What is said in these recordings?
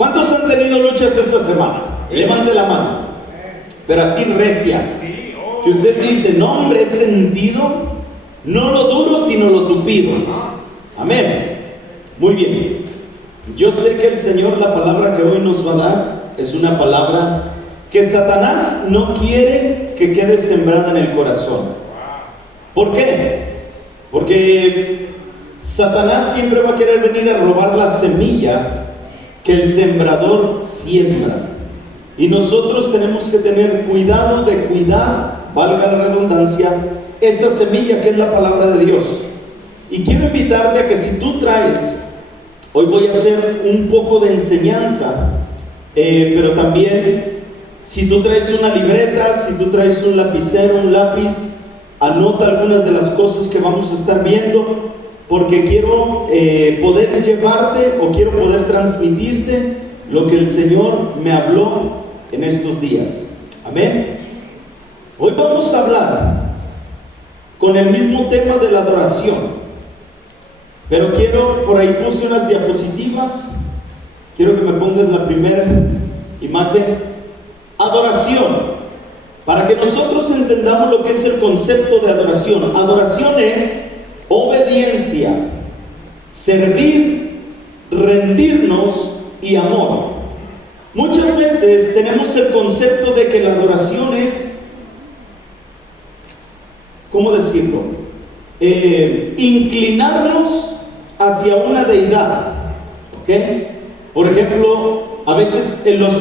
¿Cuántos han tenido luchas esta semana? Levante la mano. Pero así recias. Que usted dice, no hombre, he sentido no lo duro, sino lo tupido. Amén. Muy bien. Yo sé que el Señor, la palabra que hoy nos va a dar, es una palabra que Satanás no quiere que quede sembrada en el corazón. ¿Por qué? Porque Satanás siempre va a querer venir a robar la semilla que el sembrador siembra. Y nosotros tenemos que tener cuidado de cuidar, valga la redundancia, esa semilla que es la palabra de Dios. Y quiero invitarte a que si tú traes, hoy voy a hacer un poco de enseñanza, pero también si tú traes una libreta, si tú traes un lapicero, un lápiz, anota algunas de las cosas que vamos a estar viendo, porque quiero poder llevarte o quiero poder transmitirte lo que el Señor me habló en estos días. Amén. Hoy vamos a hablar con el mismo tema de la adoración, pero quiero, por ahí puse unas diapositivas, quiero que me pongas la primera imagen. Adoración, para que nosotros entendamos lo que es el concepto de adoración. Adoración es obediencia, servir, rendirnos y amor. Muchas veces tenemos el concepto de que la adoración es, ¿cómo decirlo? Inclinarnos hacia una deidad, ¿ok? Por ejemplo, a veces los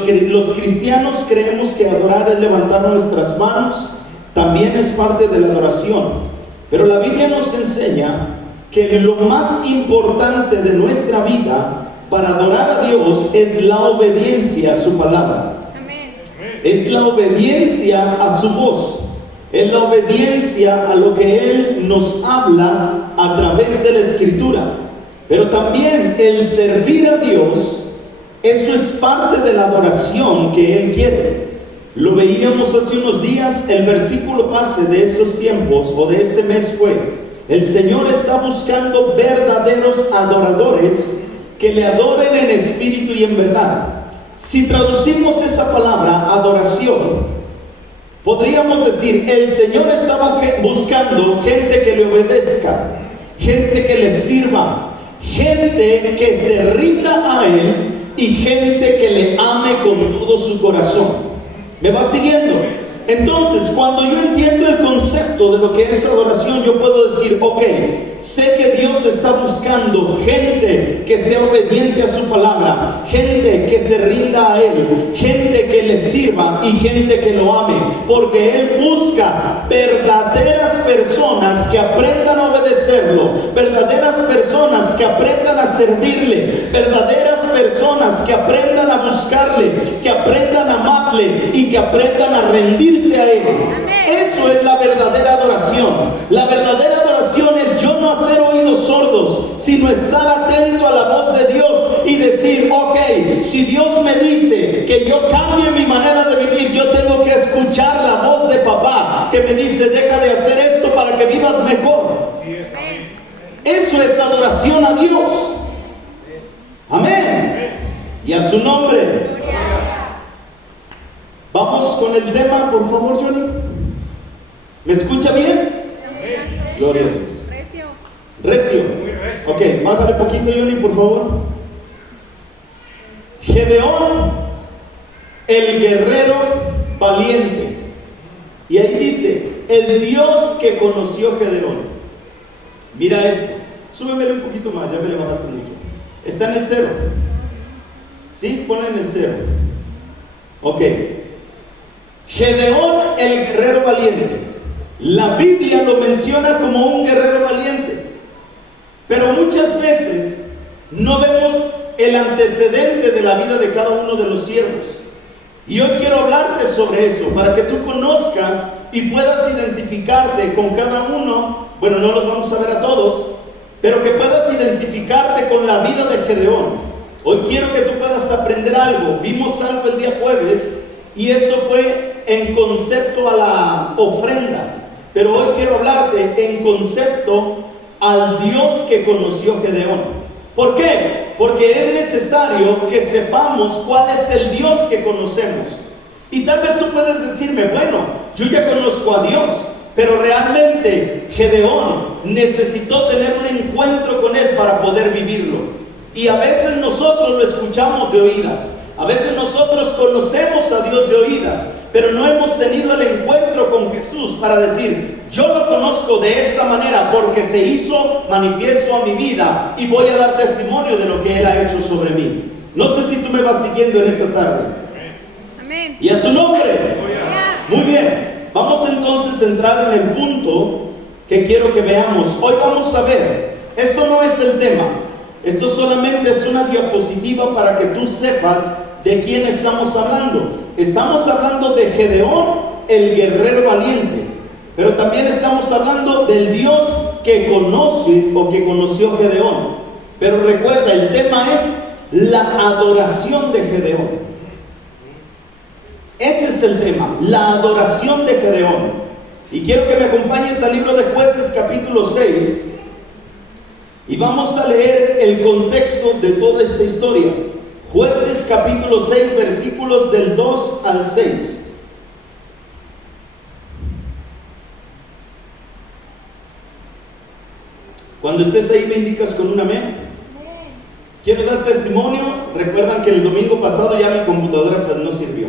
cristianos creemos que adorar es levantar nuestras manos, también es parte de la adoración. Pero la Biblia nos enseña que lo más importante de nuestra vida para adorar a Dios es la obediencia a su palabra. Amén. Es la obediencia a su voz. Es la obediencia a lo que Él nos habla a través de la Escritura. Pero también el servir a Dios, eso es parte de la adoración que Él quiere. Lo veíamos hace unos días, el versículo base de esos tiempos o de este mes fue: el Señor está buscando verdaderos adoradores que le adoren en espíritu y en verdad. Si traducimos esa palabra, adoración, podríamos decir, el Señor está buscando gente que le obedezca, gente que le sirva, gente que se rinda a Él y gente que le ame con todo su corazón. ¿Me va siguiendo? Entonces, cuando yo entiendo el concepto de lo que es adoración, yo puedo decir, ok, sé que Dios está buscando gente que sea obediente a su palabra, gente que se rinda a Él, gente que le sirva y gente que lo ame, porque Él busca verdaderas personas que aprendan a obedecerlo, verdaderas personas que aprendan a servirle, verdaderas personas que aprendan a buscarle, que aprendan a amarle y que aprendan a rendirse a Él. Eso es la verdadera adoración. La verdadera adoración es yo no hacer oídos sordos, sino estar atento a la voz de Dios y decir, ok, si Dios me dice que yo cambie mi manera de vivir, yo tengo que escuchar la voz de papá que me dice, deja de hacer esto para que vivas mejor. Eso es adoración a Dios. Amén. Y a su nombre. Vamos con el tema, por favor, Johnny. ¿Me escucha bien? Gloria a Dios. Recio. Ok, bájale poquito, Johnny, por favor. Gedeón, el guerrero valiente. Y ahí dice, el Dios que conoció Gedeón. Mira esto. Súbemele un poquito más, ya me le bajaste mucho. Está en el 0. ¿Sí? Ponle en el 0. Ok. Gedeón, el guerrero valiente. La Biblia lo menciona como un guerrero valiente, pero muchas veces no vemos el antecedente de la vida de cada uno de los siervos. Y hoy quiero hablarte sobre eso, para que tú conozcas y puedas identificarte con cada uno. Bueno, no los vamos a ver a todos, pero que puedas identificarte con la vida de Gedeón. Hoy quiero que tú puedas aprender algo. Vimos algo el día jueves, y eso fue en concepto a la ofrenda. Pero hoy quiero hablarte en concepto al Dios que conoció Gedeón. ¿Por qué? Porque es necesario que sepamos cuál es el Dios que conocemos. Y tal vez tú puedes decirme, bueno, yo ya conozco a Dios, pero realmente Gedeón necesitó tener un encuentro con Él para poder vivirlo. Y a veces nosotros lo escuchamos de oídas, a veces nosotros conocemos a Dios de oídas, pero no hemos tenido el encuentro con Jesús para decir, yo lo conozco de esta manera porque se hizo manifiesto a mi vida y voy a dar testimonio de lo que Él ha hecho sobre mí. No sé si tú me vas siguiendo en esta tarde. Amén. Y a su nombre. Muy bien, vamos entonces a entrar en el punto que quiero que veamos. Hoy vamos a ver, esto no es el tema, esto solamente es una diapositiva para que tú sepas de quién estamos hablando. Estamos hablando de Gedeón, el guerrero valiente, pero también estamos hablando del Dios que conoce o que conoció Gedeón. Pero recuerda, el tema es la adoración de Gedeón. Ese es el tema, la adoración de Gedeón. Y quiero que me acompañes al libro de Jueces capítulo 6 y vamos a leer el contexto de toda esta historia. Jueces capítulo 6 versículos del 2 al 6. Cuando estés ahí me indicas con un amén. Quiero dar testimonio. Recuerdan que el domingo pasado ya mi computadora pues no sirvió.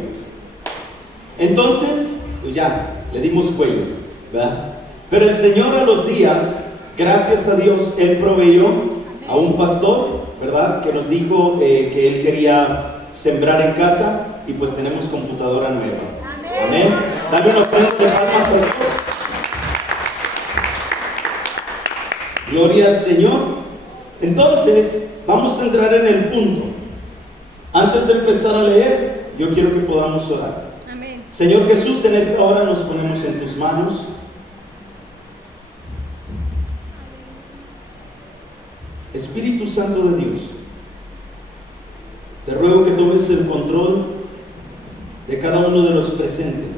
Entonces, pues ya, le dimos cuello, ¿verdad? Pero el Señor a los días, gracias a Dios, Él proveyó a un pastor, ¿verdad? Que nos dijo que Él quería sembrar en casa y pues tenemos computadora nueva. Amén. Dale una ofrenda de palmas a Dios. Gloria al Señor. Entonces, vamos a entrar en el punto. Antes de empezar a leer, yo quiero que podamos orar. Amén. Señor Jesús, en esta hora nos ponemos en tus manos. Espíritu Santo de Dios, te ruego que tomes el control de cada uno de los presentes.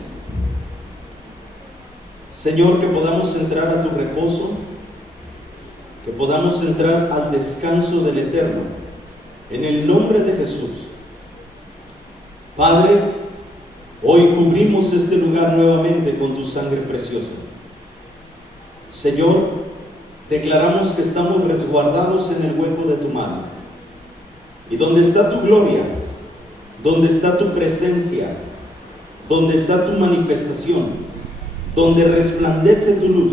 Señor, que podamos entrar a tu reposo, que podamos entrar al descanso del Eterno, en el nombre de Jesús. Padre, hoy cubrimos este lugar nuevamente con tu sangre preciosa. Señor, declaramos que estamos resguardados en el hueco de tu mano. Y donde está tu gloria, donde está tu presencia, donde está tu manifestación, donde resplandece tu luz,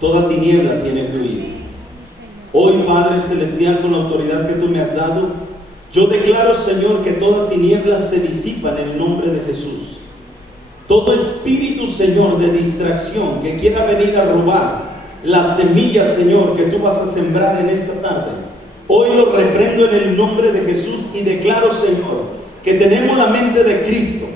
toda tiniebla tiene que huir. Hoy, Padre Celestial, con la autoridad que tú me has dado, yo declaro, Señor, que toda tiniebla se disipa en el nombre de Jesús. Todo espíritu, Señor, de distracción que quiera venir a robar la semilla, Señor, que tú vas a sembrar en esta tarde, hoy lo reprendo en el nombre de Jesús y declaro, Señor, que tenemos la mente de Cristo.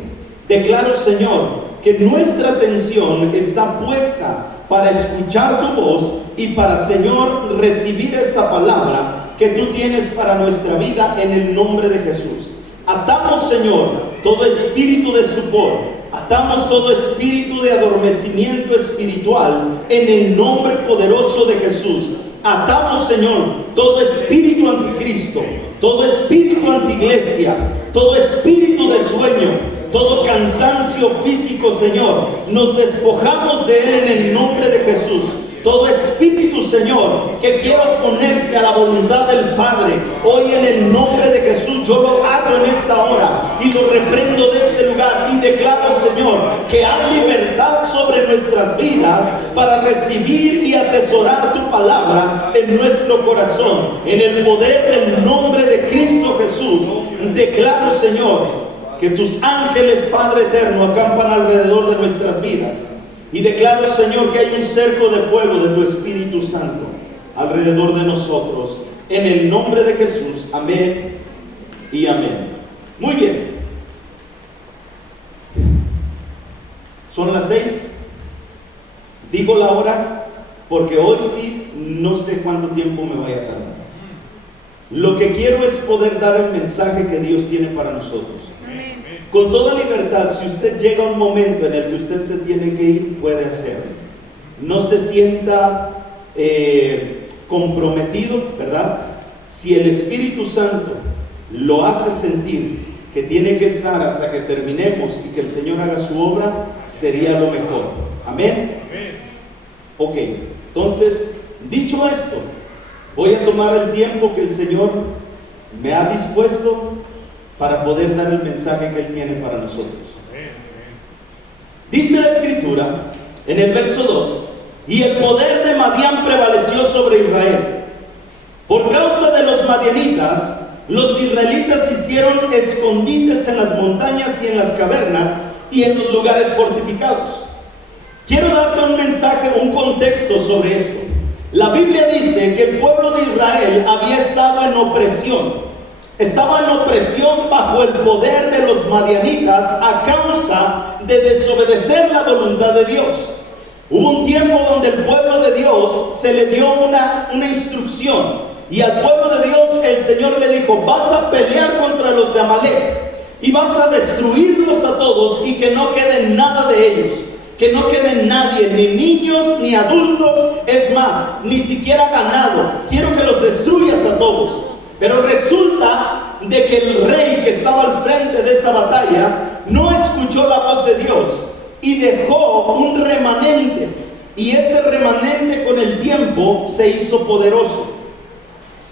Declaro, Señor, que nuestra atención está puesta para escuchar tu voz y para, Señor, recibir esa palabra que tú tienes para nuestra vida en el nombre de Jesús. Atamos, Señor, todo espíritu de estupor, atamos todo espíritu de adormecimiento espiritual en el nombre poderoso de Jesús. Atamos, Señor, todo espíritu anticristo, todo espíritu antiiglesia, todo espíritu de sueño, todo cansancio físico, Señor, nos despojamos de él en el nombre de Jesús. Todo espíritu, Señor, que quiera oponerse a la voluntad del Padre, hoy en el nombre de Jesús yo lo ato en esta hora y lo reprendo de este lugar y declaro, Señor, que hay libertad sobre nuestras vidas para recibir y atesorar tu palabra en nuestro corazón. En el poder del nombre de Cristo Jesús, declaro, Señor, que tus ángeles, Padre eterno, acampan alrededor de nuestras vidas. Y declaro, Señor, que hay un cerco de fuego de tu Espíritu Santo alrededor de nosotros. En el nombre de Jesús. Amén y amén. Muy bien. Son las 6. Digo la hora porque hoy sí no sé cuánto tiempo me vaya a tardar. Lo que quiero es poder dar el mensaje que Dios tiene para nosotros. Amén. Con toda libertad, si usted llega a un momento en el que usted se tiene que ir, puede hacerlo. No se sienta comprometido, ¿verdad? si el Espíritu Santo lo hace sentir que tiene que estar hasta que terminemos y que el Señor haga su obra, sería lo mejor. Amén. Ok, entonces, dicho esto, voy a tomar el tiempo que el Señor me ha dispuesto para poder dar el mensaje que Él tiene para nosotros. Dice la Escritura en el verso 2: y el poder de Madián prevaleció sobre Israel. Por causa de los madianitas, los israelitas hicieron escondites en las montañas y en las cavernas y en los lugares fortificados. Quiero darte un mensaje, un contexto sobre esto. La Biblia dice que el pueblo de Israel había estado en opresión. Estaba en opresión bajo el poder de los madianitas a causa de desobedecer la voluntad de Dios. Hubo un tiempo donde el pueblo de Dios se le dio una instrucción. Y al pueblo de Dios el Señor le dijo: vas a pelear contra los de Amalek y vas a destruirlos a todos y que no quede nada de ellos. Que no quede nadie, ni niños, ni adultos, es más, ni siquiera ganado. Quiero que los destruyas a todos. Pero resulta de que el rey que estaba al frente de esa batalla no escuchó la voz de Dios y dejó un remanente. Y ese remanente con el tiempo se hizo poderoso.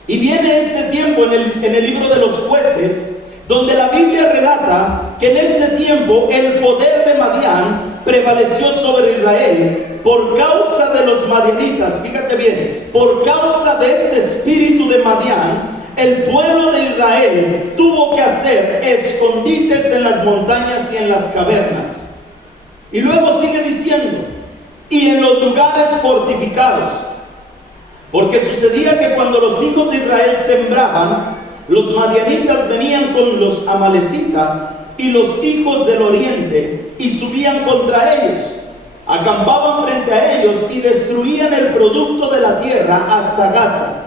Y viene este tiempo en el libro de los Jueces, donde la Biblia relata que en este tiempo el poder de Madián prevaleció sobre Israel por causa de los madianitas. Fíjate bien, por causa de este espíritu de Madián, el pueblo de Israel tuvo que hacer escondites en las montañas y en las cavernas. Y luego sigue diciendo: y en los lugares fortificados. Porque sucedía que cuando los hijos de Israel sembraban, los madianitas venían con los amalecitas y los hijos del oriente y subían contra ellos. Acampaban frente a ellos y destruían el producto de la tierra hasta Gaza.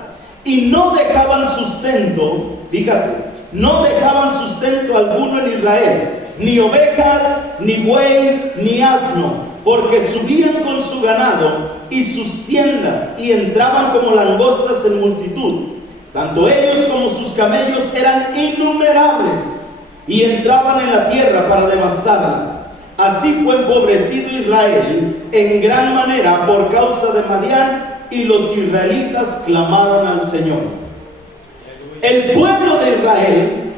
Y no dejaban sustento, fíjate, no dejaban sustento alguno en Israel, ni ovejas, ni buey, ni asno, porque subían con su ganado y sus tiendas y entraban como langostas en multitud. Tanto ellos como sus camellos eran innumerables y entraban en la tierra para devastarla. Así fue empobrecido Israel en gran manera por causa de Madián, y los israelitas clamaron al Señor. El pueblo de Israel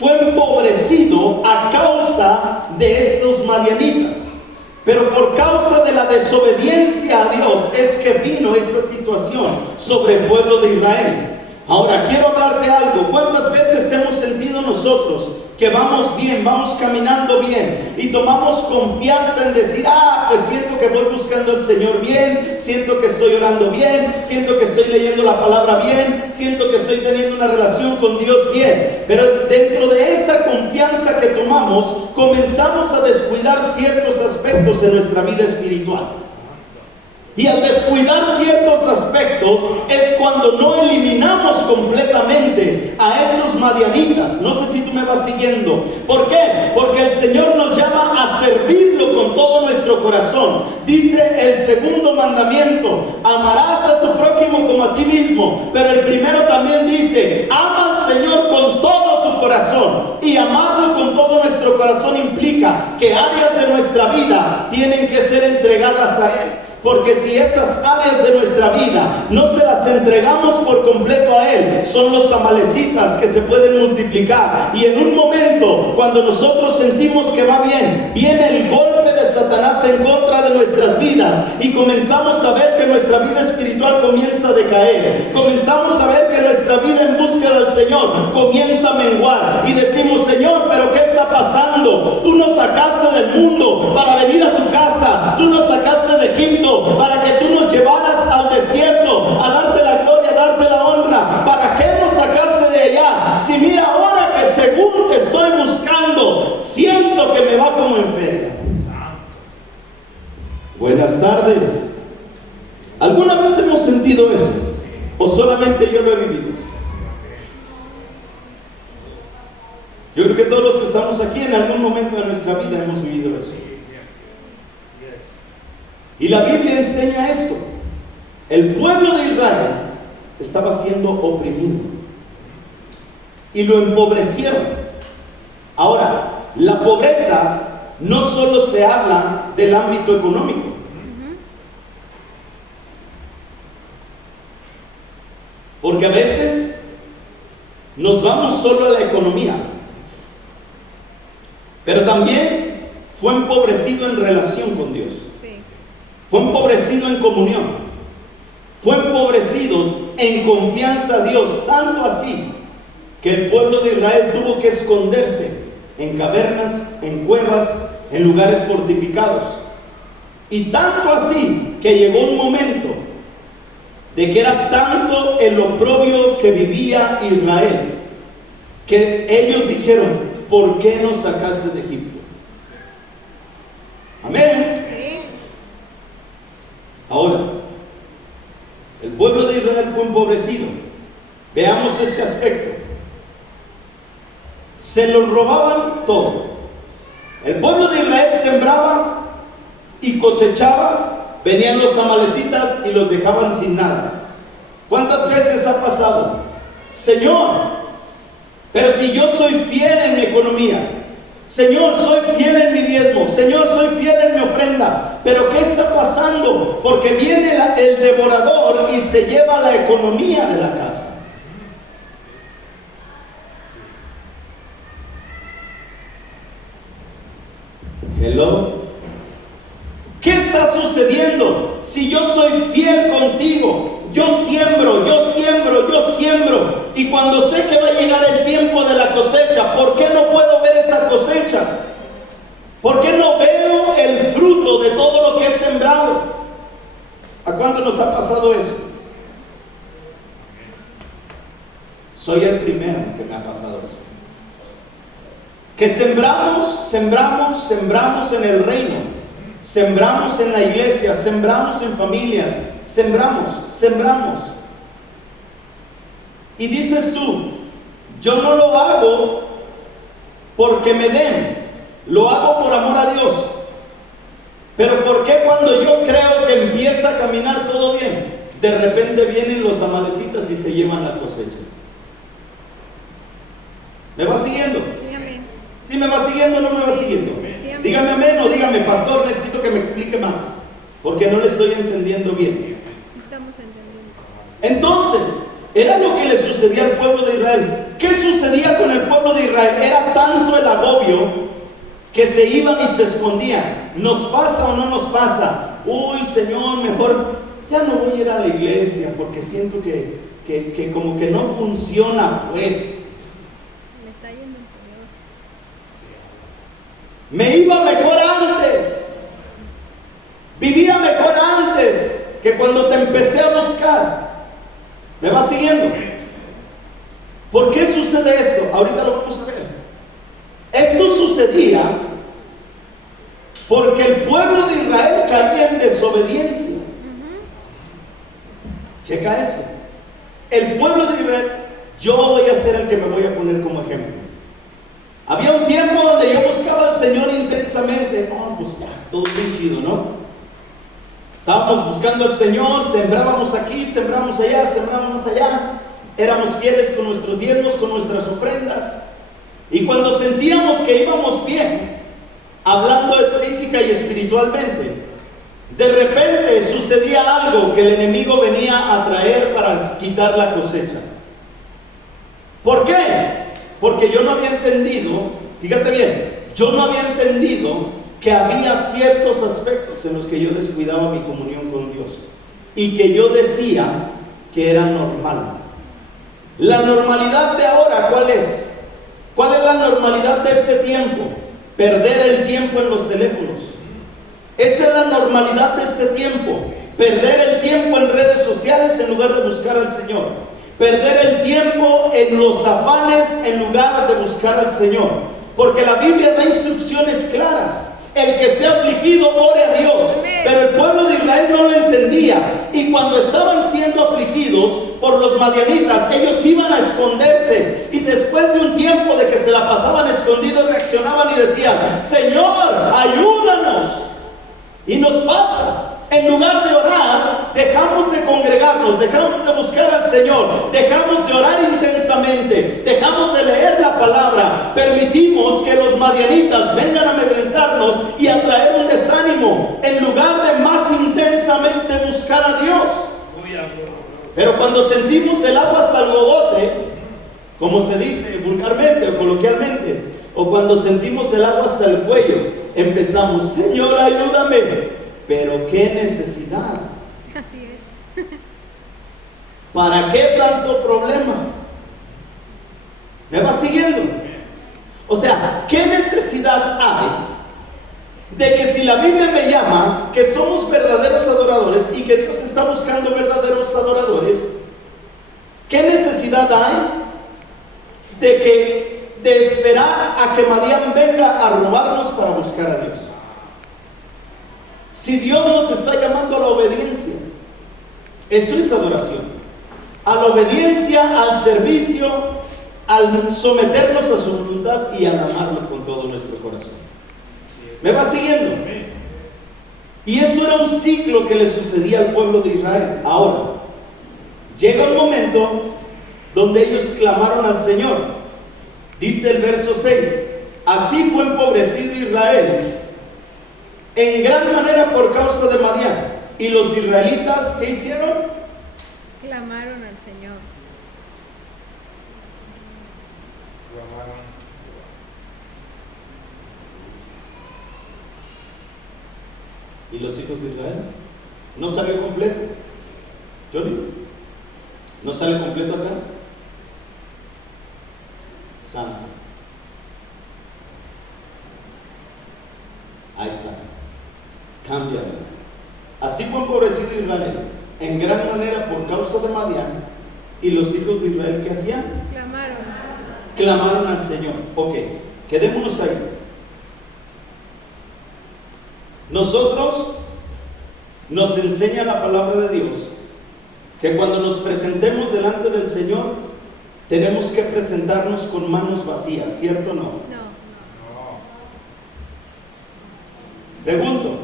fue empobrecido a causa de estos madianitas. Pero por causa de la desobediencia a Dios es que vino esta situación sobre el pueblo de Israel. Ahora quiero hablarte algo. ¿Cuántas veces hemos sentido nosotros que vamos bien, vamos caminando bien y tomamos confianza en decir: pues siento que voy buscando al Señor bien, siento que estoy orando bien, siento que estoy leyendo la palabra bien, siento que estoy teniendo una relación con Dios bien? Pero dentro de esa confianza que tomamos, comenzamos a descuidar ciertos aspectos en nuestra vida espiritual. Y al descuidar ciertos aspectos es cuando no eliminamos completamente a esos madianitas. No sé si tú me vas siguiendo. ¿Por qué? Porque el Señor nos llama a servirlo con todo nuestro corazón. Dice el segundo mandamiento: amarás a tu prójimo como a ti mismo. Pero el primero también dice: ama al Señor con todo tu corazón. Y amarlo con todo nuestro corazón implica que áreas de nuestra vida tienen que ser entregadas a Él. Porque si esas áreas de nuestra vida no se las entregamos por completo a Él, son los amalecitas que se pueden multiplicar. Y en un momento, cuando nosotros sentimos que va bien, viene el golpe de Satanás en contra de nuestras vidas y comenzamos a ver que nuestra vida espiritual comienza a decaer. Comenzamos a ver que nuestra vida en búsqueda del Señor comienza a menguar. Y decimos: Señor, ¿pero qué está pasando? Tú nos sacaste del mundo para venir a tu casa. Tú nos sacaste de Egipto para que tú nos llevaras al desierto, a darte la gloria, a darte la honra. ¿Para qué nos sacaste de allá? Si mira, ahora que según te estoy buscando, siento que me va como en feria. Buenas tardes. ¿Alguna vez hemos sentido eso? ¿O solamente yo lo he vivido? Yo creo que todos los que estamos aquí en algún momento de nuestra vida hemos vivido eso. Y la Biblia enseña esto. El pueblo de Israel estaba siendo oprimido. y lo empobrecieron. Ahora, la pobreza no solo se habla del ámbito económico. Porque a veces nos vamos solo a la economía, pero también fue empobrecido en relación con Dios. Sí. Fue empobrecido en comunión. Fue empobrecido en confianza a Dios, tanto así que el pueblo de Israel tuvo que esconderse en cavernas, en cuevas, en lugares fortificados. Y tanto así que llegó un momento de que era tanto el oprobio que vivía Israel, que ellos dijeron: ¿por qué nos sacaste de Egipto? Amén. Sí. Ahora, el pueblo de Israel fue empobrecido. Veamos este aspecto. Se lo robaban todo. El pueblo de Israel sembraba y cosechaba. Venían los amalecitas y los dejaban sin nada. ¿Cuántas veces ha pasado? Señor, pero si yo soy fiel en mi economía, Señor, soy fiel en mi diezmo, Señor, soy fiel en mi ofrenda, pero ¿qué está pasando? Porque viene el devorador y se lleva la economía de la casa. Hello. ¿Qué está sucediendo? Si yo soy fiel contigo, yo siembro, y cuando sé que va a llegar el tiempo de la cosecha, ¿por qué no puedo ver esa cosecha? ¿Por qué no veo el fruto de todo lo que he sembrado? ¿A cuánto nos ha pasado eso? Soy el primero que me ha pasado eso. Que sembramos en el reino. Sembramos en la iglesia, sembramos en familias, sembramos. Y dices tú: yo no lo hago porque me den, lo hago por amor a Dios. Pero ¿por qué cuando yo creo que empieza a caminar todo bien, de repente vienen los amalecitas y se llevan la cosecha? ¿Me va siguiendo? Sí, amén. ¿Sí me va siguiendo o no me va siguiendo? Dígame amén o dígame: pastor, necesito que me explique más, porque no le estoy entendiendo bien. Sí, estamos entendiendo. Entonces, era lo que le sucedía al pueblo de Israel. ¿Qué sucedía con el pueblo de Israel? Era tanto el agobio que se iban y se escondían. ¿Nos pasa o no nos pasa? Uy, Señor, mejor ya no voy a ir a la iglesia porque siento que como que no funciona, pues. Me iba mejor antes, vivía mejor antes que cuando te empecé a buscar. ¿Me vas siguiendo? ¿Por qué sucede esto? Ahorita lo vamos a ver. Esto sucedía porque el pueblo de Israel caía en desobediencia. Checa eso. El pueblo de Israel, yo voy a ser el que me voy a poner como ejemplo. Había un tiempo donde yo buscaba al Señor intensamente. Pues ya, todo bien chido, ¿no? Estábamos buscando al Señor, sembrábamos aquí, sembramos allá, sembramos allá. Éramos fieles con nuestros diezmos, con nuestras ofrendas. Y cuando sentíamos que íbamos bien, hablando física y espiritualmente, de repente sucedía algo que el enemigo venía a traer para quitar la cosecha. ¿Por qué? Porque yo no había entendido, fíjate bien, yo no había entendido que había ciertos aspectos en los que yo descuidaba mi comunión con Dios y que yo decía que era normal. La normalidad de ahora, ¿cuál es? ¿Cuál es la normalidad de este tiempo? Perder el tiempo en los teléfonos. Esa es la normalidad de este tiempo. Perder el tiempo en redes sociales en lugar de buscar al Señor. Perder el tiempo en los afanes en lugar de buscar al Señor. Porque la Biblia da instrucciones claras. El que esté afligido, ore a Dios. Pero el pueblo de Israel no lo entendía. Y cuando estaban siendo afligidos por los madianitas, ellos iban a esconderse. Y después de un tiempo de que se la pasaban escondidos, reaccionaban y decían: Señor, ayúdanos. Y nos pasa. En lugar de orar, dejamos de congregarnos, dejamos de buscar al Señor, dejamos de orar intensamente, dejamos de leer la palabra, permitimos que los madianitas vengan a amedrentarnos y a traer un desánimo, en lugar de más intensamente buscar a Dios. Pero cuando sentimos el agua hasta el gogote, como se dice vulgarmente o coloquialmente, o cuando sentimos el agua hasta el cuello, empezamos: Señor, ayúdame. Pero qué necesidad. Así es. ¿Para qué tanto problema? ¿Me va siguiendo? O sea, ¿qué necesidad hay de que si la Biblia me llama que somos verdaderos adoradores y que Dios está buscando verdaderos adoradores, qué necesidad hay de esperar a que Madián venga a robarnos para buscar a Dios? Si Dios nos está llamando a la obediencia, eso es adoración. A la obediencia, al servicio, al someternos a su voluntad y al amarlo con todo nuestro corazón. ¿Me va siguiendo? Y eso era un ciclo que le sucedía al pueblo de Israel. Ahora, llega un momento donde ellos clamaron al Señor. Dice el verso 6: así fue empobrecido Israel en gran manera por causa de Madián. Y los israelitas, ¿qué hicieron? Clamaron al Señor. ¿Y los hijos de Israel? ¿No salió completo? ¿Johnny? ¿No sale completo acá? Santo. Ahí está. Cámbiame. Así fue empobrecido Israel en gran manera por causa de Madián. ¿Y los hijos de Israel qué hacían? Clamaron. Clamaron al Señor. Ok, quedémonos ahí. Nosotros nos enseña la palabra de Dios que cuando nos presentemos delante del Señor tenemos que presentarnos con manos vacías, ¿cierto o no? No. Pregunto,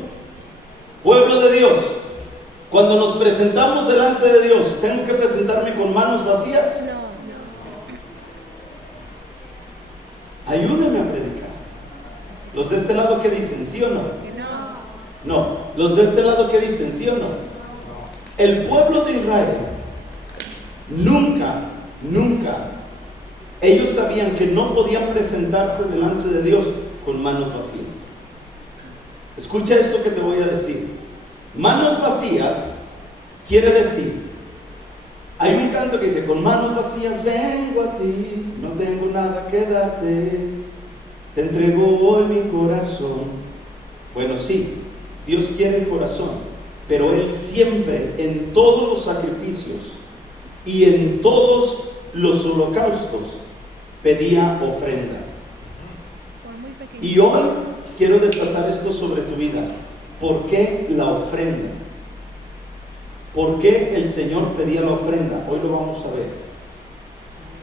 pueblo de Dios, cuando nos presentamos delante de Dios, ¿tengo que presentarme con manos vacías? No. Ayúdenme a predicar. Los de este lado, ¿qué dicen? ¿Sí o no? No. Los de este lado, ¿qué dicen? ¿Sí o no? El pueblo de Israel nunca, ellos sabían que no podían presentarse delante de Dios con manos vacías. Escucha esto que te voy a decir. Manos vacías quiere decir, hay un canto que dice: con manos vacías vengo a ti, no tengo nada que darte, te entrego hoy mi corazón. Bueno, sí, Dios quiere el corazón, pero Él siempre, en todos los sacrificios y en todos los holocaustos, pedía ofrenda. Y hoy quiero desatar esto sobre tu vida. ¿Por qué la ofrenda? ¿Por qué el Señor pedía la ofrenda? Hoy lo vamos a ver.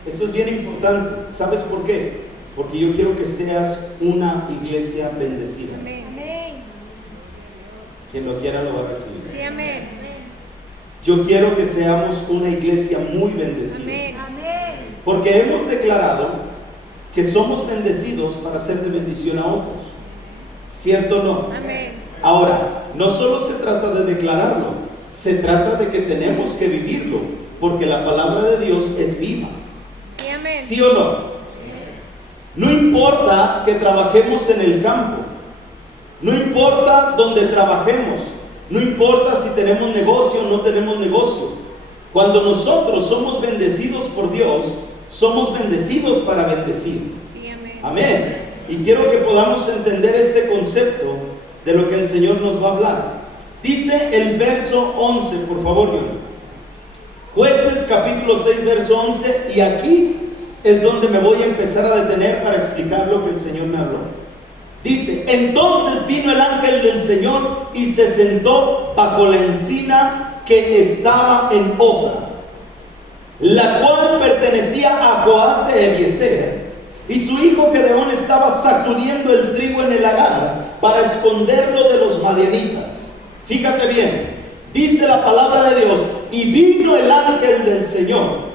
Esto es bien importante. ¿Sabes por qué? Porque yo quiero que seas una iglesia bendecida. Amén. Quien lo quiera lo va a recibir. Sí, amén. Yo quiero que seamos una iglesia muy bendecida. Amén. Porque hemos declarado que somos bendecidos para ser de bendición a otros. ¿Cierto o no? Amén. Ahora, no solo se trata de declararlo, se trata de que tenemos que vivirlo, porque la palabra de Dios es viva. Sí, amén. ¿Sí o no? No importa que trabajemos en el campo, no importa dónde trabajemos, no importa si tenemos negocio o no tenemos negocio. Cuando nosotros somos bendecidos por Dios, somos bendecidos para bendecir. Sí, amén. Amén. Y quiero que podamos entender este concepto de lo que el Señor nos va a hablar. Dice el verso 11, por favor, John. Jueces capítulo 6, verso 11, y aquí es donde me voy a empezar a detener para explicar lo que el Señor me habló. Dice: entonces vino el ángel del Señor y se sentó bajo la encina que estaba en Ofra, la cual pertenecía a Joás de Ebiezer, y su hijo Gedeón estaba sacudiendo el trigo en el lagar para esconderlo de los madianitas. Fíjate bien, dice la palabra de Dios, y vino el ángel del Señor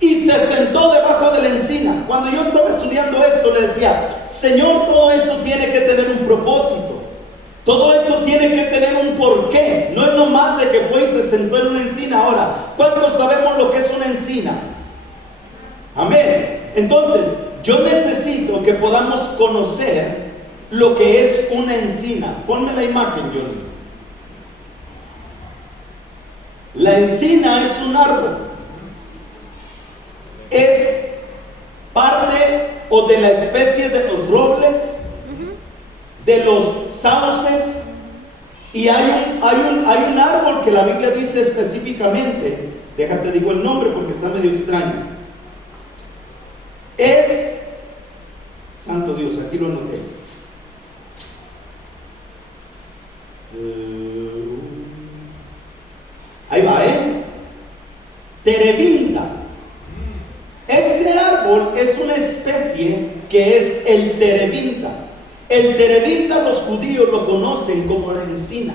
y se sentó debajo de la encina. Cuando yo estaba estudiando esto, le decía, Señor, todo esto tiene que tener un propósito. Todo esto tiene que tener un porqué. No es nomás de que fue y se sentó en una encina. Ahora, ¿cuántos sabemos lo que es una encina? Amén. Entonces, yo necesito que podamos conocer lo que es una encina. Ponme la imagen, Johnny. La encina es un árbol. Es parte o de la especie de los robles, de los sauces, y hay un árbol que la Biblia dice específicamente, déjate digo el nombre porque está medio extraño, es, santo Dios, aquí lo anoté, ahí va, terebinta. Este árbol es una especie que es el terebinta. El terebinta los judíos lo conocen como la encina.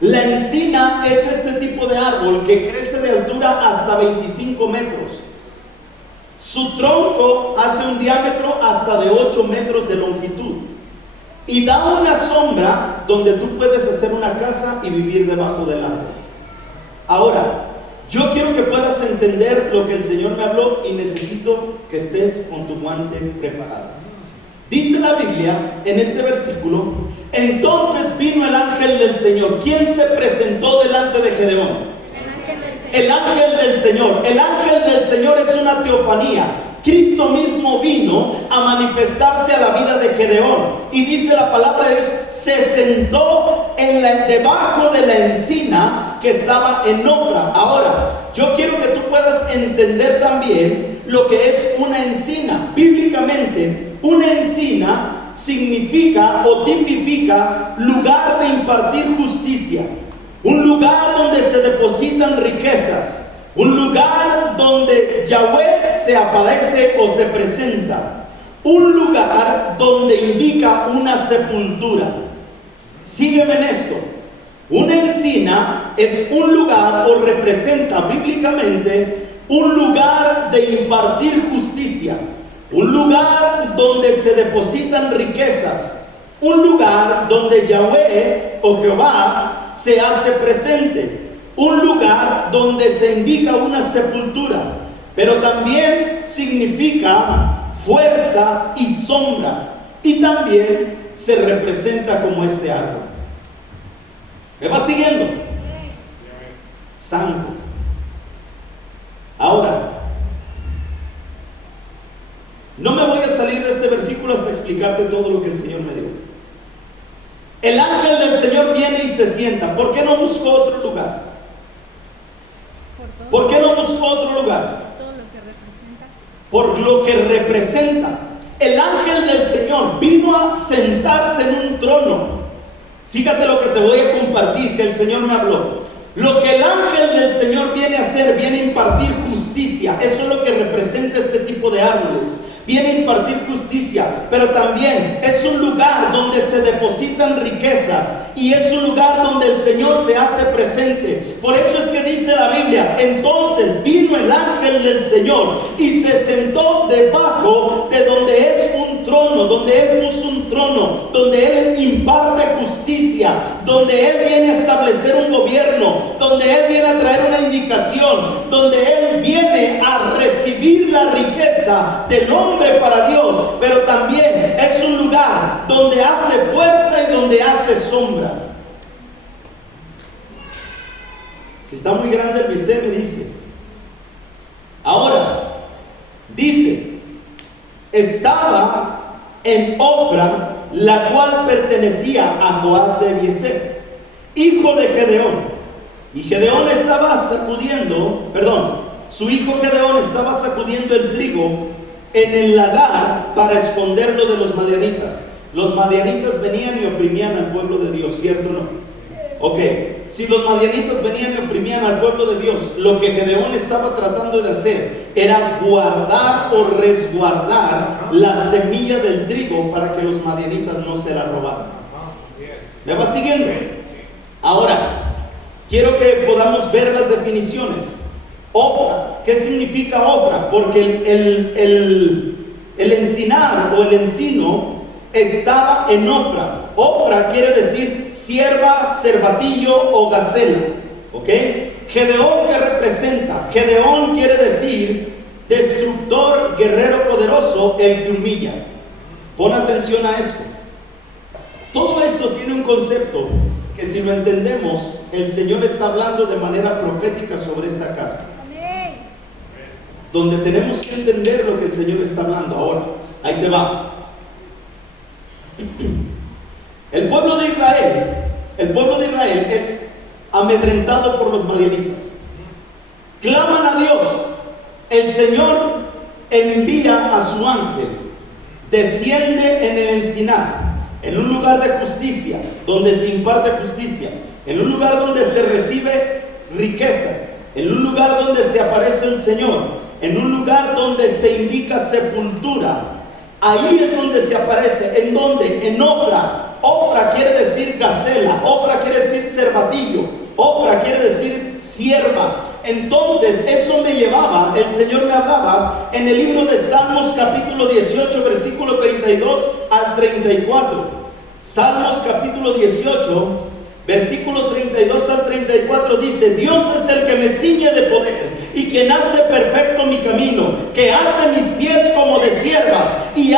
La encina es este tipo de árbol que crece de altura hasta 25 metros. Su tronco hace un diámetro hasta de 8 metros de longitud. Y da una sombra donde tú puedes hacer una casa y vivir debajo del árbol. Ahora, yo quiero que puedas entender lo que el Señor me habló y necesito que estés con tu guante preparado. Dice la Biblia en este versículo, entonces vino el ángel del Señor. ¿Quién se presentó delante de Gedeón? El ángel del Señor. El ángel del Señor es una teofanía. Cristo mismo vino a manifestarse a la vida de Gedeón. Y dice la palabra de Dios, se sentó debajo de la encina que estaba en Ofra. Ahora, yo quiero que tú puedas entender también lo que es una encina. Bíblicamente, una encina significa o tipifica lugar de impartir justicia. Un lugar donde se depositan riquezas. Un lugar donde Yahweh se aparece o se presenta. Un lugar donde indica una sepultura. Sígueme en esto. Una encina es un lugar o representa bíblicamente un lugar de impartir justicia. Un lugar donde se depositan riquezas. Un lugar donde Yahweh o Jehová se hace presente. Un lugar donde se indica una sepultura, pero también significa fuerza y sombra, y también se representa como este árbol. ¿Me va siguiendo? Santo. Ahora, no me voy a salir de este versículo hasta explicarte todo lo que el Señor me dio. El ángel del Señor viene y se sienta. ¿Por qué no buscó otro lugar? ¿Por qué no buscó otro lugar? Todo lo que representa. Por lo que representa. El ángel del Señor vino a sentarse en un trono. Fíjate lo que te voy a compartir, que el Señor me habló. Lo que el ángel del Señor viene a hacer, viene a impartir justicia. Eso es lo que representa este tipo de árboles. Viene a impartir justicia, pero también es un lugar donde se depositan riquezas y es un lugar donde el Señor se hace presente. Por eso es que dice la Biblia, entonces vino el ángel del Señor y se sentó debajo de donde es un trono, donde Él puso un trono, donde Él imparte justicia, donde Él viene a establecer un gobierno, donde Él viene a traer una indicación, donde Él viene a recibir la riqueza del hombre para Dios, pero también es un lugar donde hace fuerza y donde hace sombra. Si está muy grande el bistec, me dice. Ahora, dice, estaba en Ofra, la cual pertenecía a Joás de Abiezer, hijo de Gedeón. Y Gedeón estaba sacudiendo, su hijo Gedeón estaba sacudiendo el trigo en el lagar para esconderlo de los madianitas. Los madianitas venían y oprimían al pueblo de Dios, ¿cierto o no? Ok, si los madianitas venían y oprimían al pueblo de Dios, lo que Gedeón estaba tratando de hacer era guardar o resguardar la semilla del trigo para que los madianitas no se la robaran. ¿Me va siguiendo? Ahora, quiero que podamos ver las definiciones. Ofra, ¿qué significa ofra? Porque el encinar o el encino estaba en Ofra. Ofra quiere decir sierva, cervatillo o gacela. ¿Ok? Gedeón, ¿qué representa? Gedeón quiere decir destructor, guerrero poderoso, el que humilla. Pon atención a esto. Todo esto tiene un concepto que, si lo entendemos, el Señor está hablando de manera profética sobre esta casa. Amén. Donde tenemos que entender lo que el Señor está hablando ahora. Ahí te va. El pueblo de Israel es amedrentado por los madianitas. Claman a Dios. El Señor envía a su ángel, desciende en el encinar, en un lugar de justicia, donde se imparte justicia, en un lugar donde se recibe riqueza, en un lugar donde se aparece el Señor, en un lugar donde se indica sepultura. Ahí es donde se aparece. ¿En dónde? En Ofra. Ofra quiere decir gacela, Ofra quiere decir cervatillo, Ofra quiere decir sierva. Entonces eso me llevaba, el Señor me hablaba en el libro de Salmos capítulo 18 versículo 32 al 34. Salmos capítulo 18 versículos 32 al 34 dice: Dios es el que me ciñe de poder y quien hace perfecto mi camino, que hace mis pies como de siervas y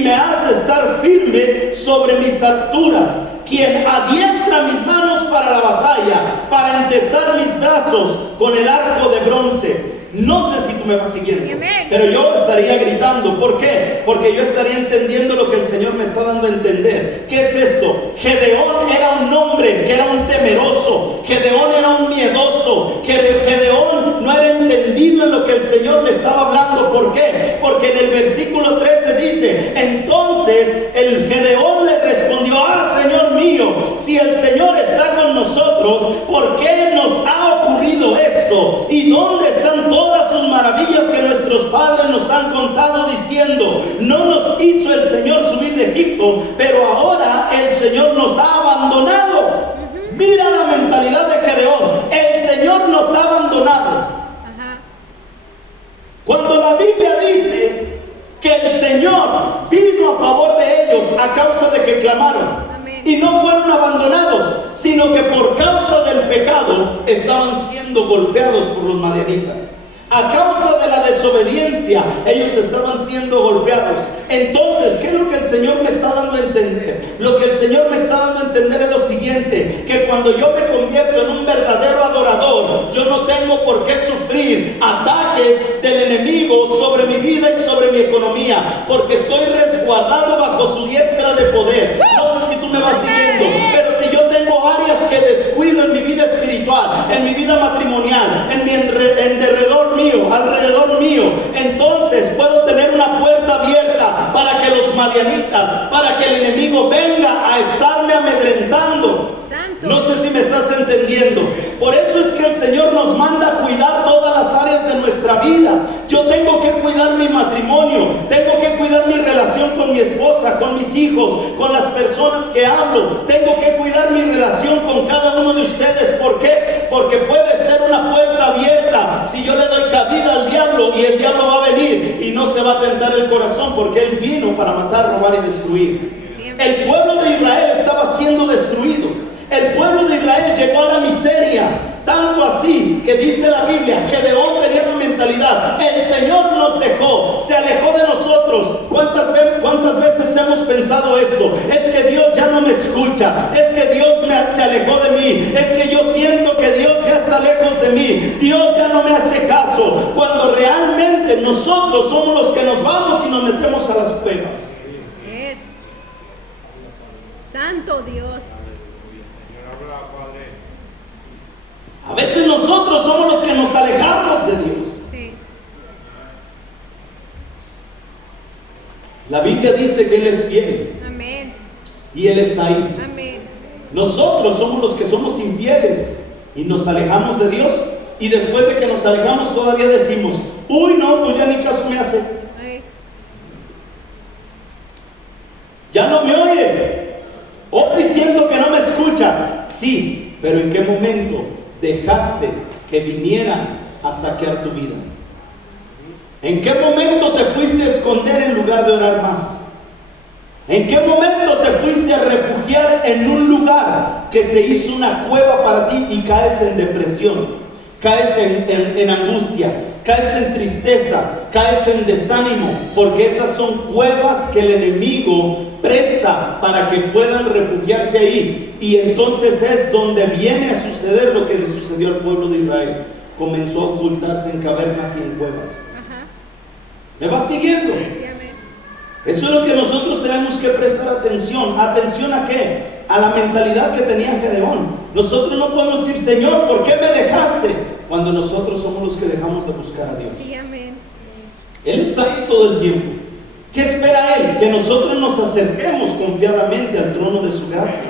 me hace estar firme sobre mis alturas, quien adiestra mis manos para la batalla, para entesar mis brazos con el arco de bronce. No sé si tú me vas siguiendo, pero yo estaría gritando. ¿Por qué? Porque yo estaría entendiendo lo que el Señor me está dando a entender. ¿Qué es esto? Gedeón era un hombre que era un temeroso. Gedeón era un miedoso. Gedeón no era entendido en lo que el Señor le estaba hablando. ¿Por qué? Porque en el versículo 13 dice: entonces el Gedeón le respondió: ah, Señor mío, si el Señor está con nosotros, ¿por qué nos ha ocurrido esto? ¿Y dónde están todas sus maravillas que nuestros padres nos han contado, diciendo: no nos hizo el Señor subir de Egipto, pero ahora el Señor nos ha abandonado? Mira la mentalidad de Gedeón: el Señor nos ha abandonado. Cuando la Biblia dice que el Señor vino a favor de ellos a causa de que clamaron, y no fueron abandonados, sino que por causa del pecado estaban siendo golpeados por los madianitas. A causa de la desobediencia, ellos estaban siendo golpeados. Entonces, ¿qué es lo que el Señor me está dando a entender? Lo que el Señor me está dando a entender es lo siguiente: que cuando yo me convierto en un verdadero adorador, yo no tengo por qué sufrir ataques del enemigo sobre mi vida y sobre mi economía, porque estoy resguardado bajo su diestra de poder. No sé si tú me vas siguiendo, pero si yo tengo áreas que descuido en mi vida espiritual, en mi vida matrimonial, en mi alrededor mío, entonces puedo tener una puerta abierta para que los madianitas, para que el enemigo venga a estarme amedrentando. No sé si me estás entendiendo. Por eso es que el Señor nos manda a cuidar todas las áreas de nuestra vida. Yo tengo que cuidar mi matrimonio, tengo que cuidar mi relación con mi esposa, con mis hijos, con las personas que hablo. Tengo que cuidar mi relación con cada uno de ustedes. ¿Por qué? Porque puede ser una puerta abierta si yo le doy cabida al diablo, y el diablo va a venir y no se va a tentar el corazón, porque él vino para matar, robar y destruir. El pueblo de Israel estaba siendo destruido. El pueblo de Israel llegó a la miseria, tanto así que dice la Biblia: Gedeón tenía una mentalidad: el Señor nos dejó, se alejó de nosotros. ¿Cuántas veces hemos pensado esto? Es que Dios ya no me escucha, es que Dios se alejó de mí, es que yo siento que Dios ya está lejos de mí, Dios ya no me hace caso, cuando realmente nosotros somos los que nos vamos y nos metemos a las cuevas. Así es. Santo Dios. A veces nosotros somos los que nos alejamos de Dios. Sí. La Biblia dice que Él es fiel. Amén. Y Él está ahí. Amén. Nosotros somos los que somos infieles y nos alejamos de Dios. Y después de que nos alejamos todavía decimos: uy, no, pues ya ni caso me hace. Ay. Ya no me oye. Otro diciendo que no me escucha. Sí, pero ¿en qué momento dejaste que vinieran a saquear tu vida? ¿En qué momento te fuiste a esconder en lugar de orar más? ¿En qué momento te fuiste a refugiar en un lugar que se hizo una cueva para ti y caes en depresión, caes en angustia, caes en tristeza, caes en desánimo? Porque esas son cuevas que el enemigo presta para que puedan refugiarse ahí. Y entonces es donde viene a suceder lo que le sucedió al pueblo de Israel. Comenzó a ocultarse en cavernas y en cuevas. ¿Me vas siguiendo? Sí, amén. Eso es lo que nosotros tenemos que prestar atención. ¿Atención a qué? A la mentalidad que tenía Gedeón. Nosotros no podemos decir, Señor, ¿por qué me dejaste? Cuando nosotros somos los que dejamos de buscar a Dios. Sí, amén. Él está ahí todo el tiempo. ¿Qué espera Él? Que nosotros nos acerquemos confiadamente al trono de su gracia.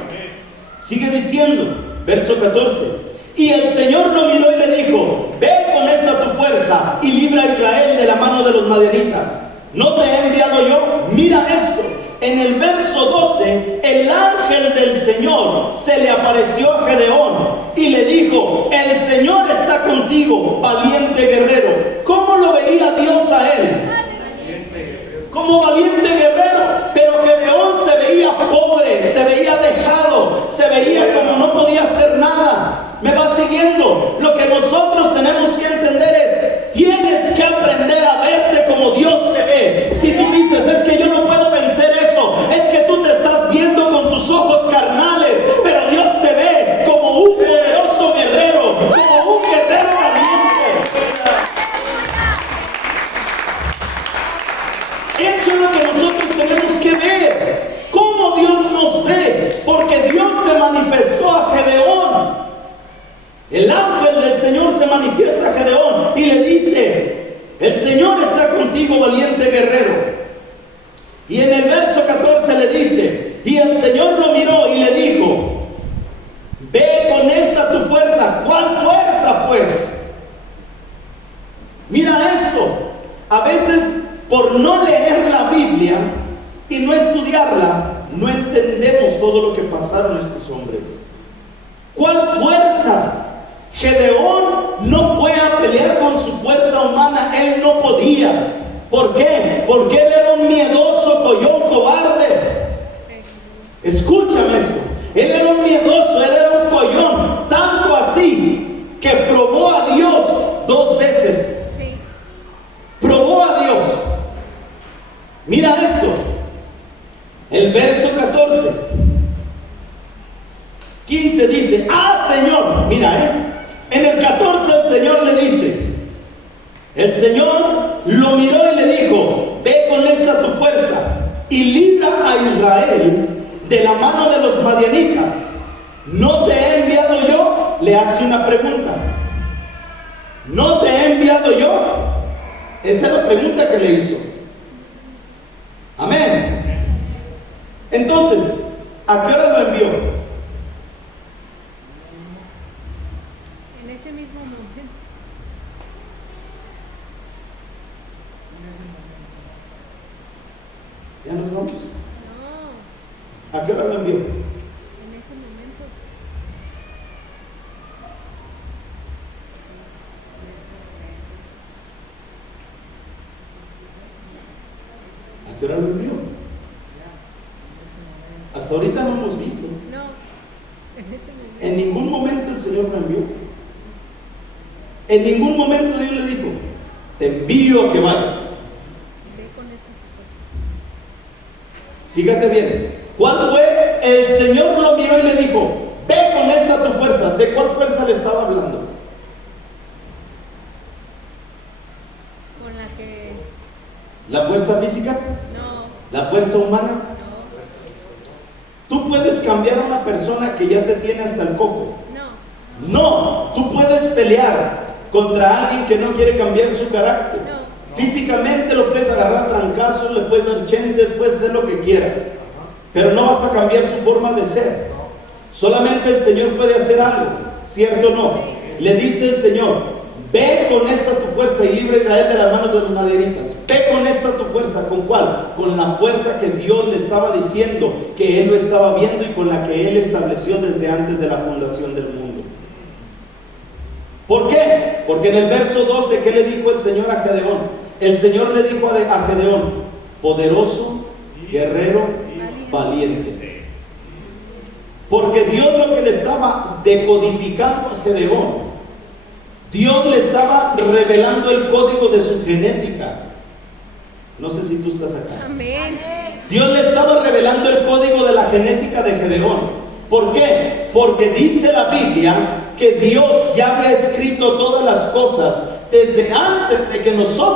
Sigue diciendo, verso 14. Y el Señor lo miró y le dijo, ve con esta tu fuerza y libra a Israel de la mano de los madianitas. ¿No te he enviado yo? Mira esto. En el verso 12, el ángel del Señor se le apareció a Gedeón y le dijo, el Señor está contigo, valiente guerrero. ¿Cómo lo veía Dios a él? Como valiente guerrero. Pero Gedeón se veía pobre, se veía dejado, se veía como no podía hacer nada. ¿Me vas siguiendo? Lo que nosotros tenemos que entender es, tienes que aprender a verte como Dios te ve. Si tú dices, es que yo no puedo vencer eso, es que tú te estás viendo con tus ojos carnales, pero Dios te ve como un poderoso guerrero, como un guerrero valiente. Eso es lo que nosotros tenemos que ver, cómo Dios nos ve, porque Dios se manifestó a Gedeón. El ángel del Señor se manifiesta a Gedeón y le dice, el Señor está contigo, valiente guerrero. Y en el verso 14 le dice, y el Señor lo miró y le dijo, ve con esta tu fuerza. ¿Cuál fuerza pues? Mira esto, a veces por no leer la Biblia y no estudiarla, no entendemos todo lo que pasaron estos hombres. ¿Cuál fuerza? Gedeón no fue a pelear con su fuerza humana, él no podía. ¿Por qué? Porque él era un miedoso, collón, cobarde. Escúchame esto, él era un miedoso, él era un collón, tanto así que probó a Dios 2 veces. Sí. Probó a Dios. Mira esto, el verso 14, 15 dice, Señor, mira, en el 14 el Señor le dice, el Señor lo miró y le dijo, ve con esta tu fuerza y libra a Israel de la mano de los madianitas. ¿No te he enviado yo? Le hace una pregunta. ¿No te he enviado yo? Esa es la pregunta que le hizo. Amén. Entonces, ¿a qué hora lo envió? En ese mismo momento. ¿Ya nos vamos? No, ¿A qué hora lo envió? en ese momento. ¿A qué hora lo envió? Hasta ahorita no hemos visto. No, en ese momento. En ningún momento el Señor lo envió. En ningún momento Dios le dijo, te envío a que vayas. Ve con esta tu fuerza. Fíjate bien, ¿cuál fue? El Señor lo miró y le dijo, ve con esta tu fuerza. ¿De cuál fuerza le estaba hablando? Con la que. ¿La fuerza física? No, ¿La fuerza humana? no, Tú puedes cambiar a una persona que ya te tiene hasta el coco. no, No, tú puedes pelear contra alguien que no quiere cambiar su carácter. no. Físicamente lo puedes agarrar a trancazos, le puedes dar chentes, puedes hacer lo que quieras, pero no vas a cambiar su forma de ser. Solamente el Señor puede hacer algo, ¿cierto o no? Le dice el Señor, ve con esta tu fuerza y libra a Israel de las manos de los madianitas. Ve con esta tu fuerza. ¿Con cuál? Con la fuerza que Dios le estaba diciendo, que él lo estaba viendo y con la que él estableció desde antes de la fundación del mundo. ¿Por qué? Porque en el verso 12, ¿qué le dijo el Señor a Gedeón? El Señor le dijo a Gedeón: poderoso, guerrero, valiente. Porque Dios lo que le estaba decodificando a Gedeón, Dios le estaba revelando el código de su genética. No sé si tú estás acá. Amén. Dios le estaba revelando el código de la genética de Gedeón. ¿Por qué? Porque dice la Biblia que Dios ya había escrito todas las cosas desde antes de que nosotros